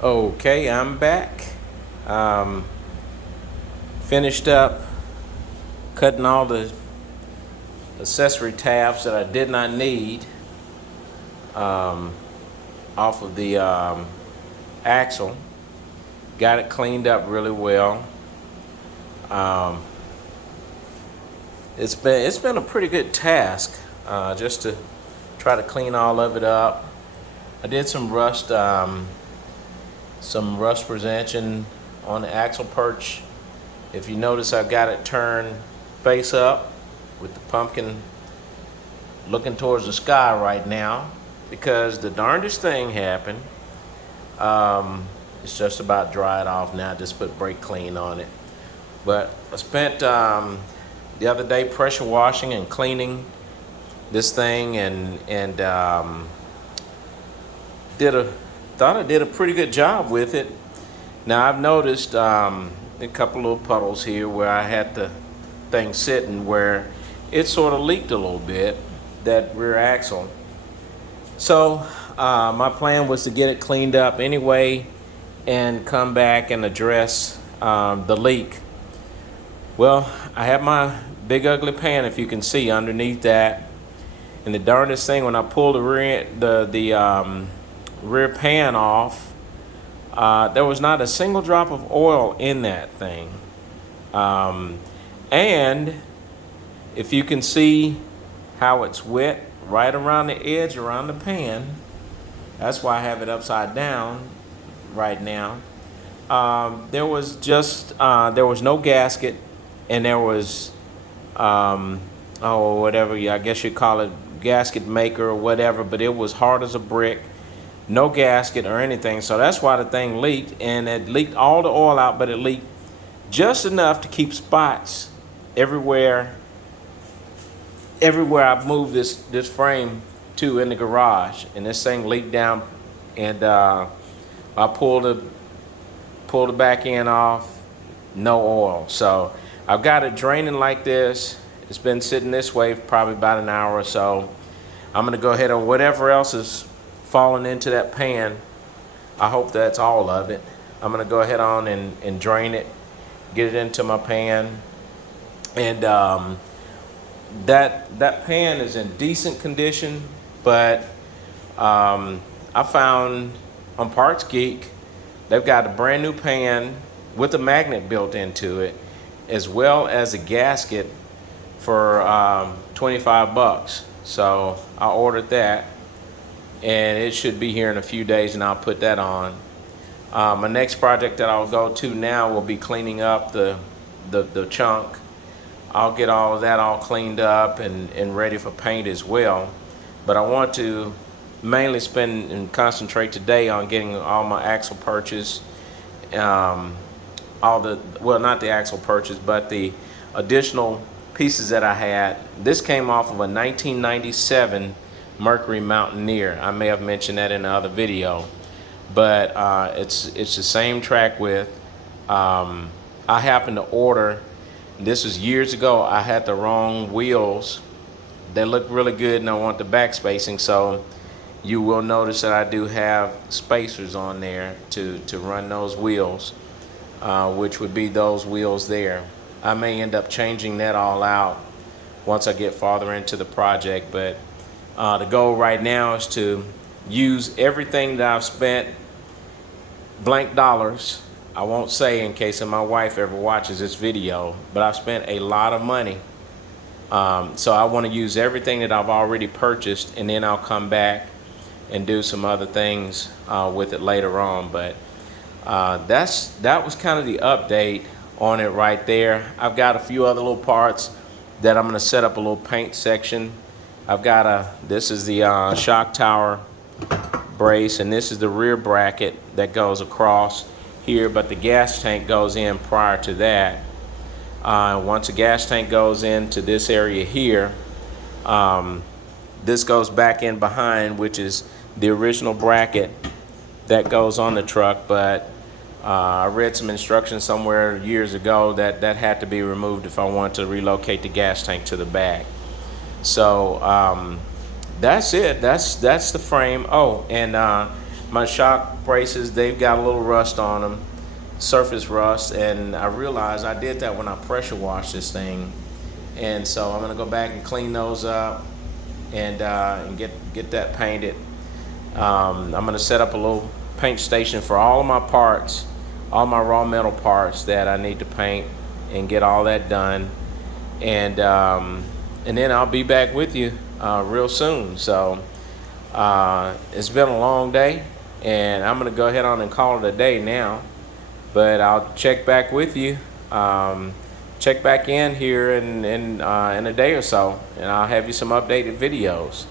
Okay, I'm back. Um, Finished up cutting all the accessory tabs that I did not need off of the axle. Got it cleaned up really well. Um, it's been a pretty good task just to try to clean all of it up. I did some rust prevention on the axle perch. If you notice, I've got it turned face up with the pumpkin looking towards the sky right now because the darndest thing happened. It's just about dried off now. Just put brake clean on it. But I spent the other day pressure washing and cleaning this thing, and thought I did a pretty good job with it. Now I've noticed a couple little puddles here where I had the thing sitting where it sort of leaked a little bit, that rear axle. So my plan was to get it cleaned up anyway and come back and address the leak. Well, I have my big ugly pan, if you can see, underneath that. And the darndest thing, when I pulled the rear pan off, there was not a single drop of oil in that thing. And if you can see how it's wet right around the edge, around the pan, that's why I have it upside down right now. There was no gasket, and there was, whatever, I guess you call it gasket maker or whatever, but it was hard as a brick. No gasket or anything, so that's why the thing leaked, and it leaked all the oil out, but it leaked just enough to keep spots everywhere I've moved this frame to in the garage, and this thing leaked down, and I pulled the back end off, no oil. So I've got it draining like this. It's been sitting this way for probably about an hour or so. I'm gonna go ahead and whatever else is falling into that pan, I hope that's all of it. I'm gonna go ahead on and drain it, get it into my pan, and that pan is in decent condition, but I found on Parts Geek they've got a brand new pan with a magnet built into it, as well as a gasket for 25 bucks. So I ordered that, and it should be here in a few days, and I'll put that on. My next project that I'll go to now will be cleaning up the chunk. I'll get all of that all cleaned up and ready for paint as well. But I want to mainly spend and concentrate today on getting all my axle purchase, not the axle purchase, but the additional pieces that I had. This came off of a 1997 Mercury Mountaineer. I may have mentioned that in another video, but it's the same track width. I happened to order, this was years ago, I had the wrong wheels. They look really good, and I want the back spacing, so you will notice that I do have spacers on there to run those wheels, which would be those wheels there. I may end up changing that all out once I get farther into the project, but the goal right now is to use everything that I've spent, blank dollars. I won't say in case my wife ever watches this video, but I've spent a lot of money. So I want to use everything that I've already purchased, and then I'll come back and do some other things with it later on. But that was kind of the update on it right there. I've got a few other little parts that I'm going to set up a little paint section. I've got this is the shock tower brace, and this is the rear bracket that goes across here, but the gas tank goes in prior to that. Once the gas tank goes into this area here, this goes back in behind, which is the original bracket that goes on the truck, but I read some instructions somewhere years ago that had to be removed if I wanted to relocate the gas tank to the back. So that's it. That's the frame. Oh, and my shock braces, they've got a little rust on them, surface rust, and I realized I did that when I pressure washed this thing. And so I'm gonna go back and clean those up and get that painted. I'm gonna set up a little paint station for all of my parts, all my raw metal parts that I need to paint, and get all that done. And then I'll be back with you real soon. So it's been a long day, and I'm gonna go ahead on and call it a day now. But I'll check back with you. Check back in here in a day or so, and I'll have you some updated videos.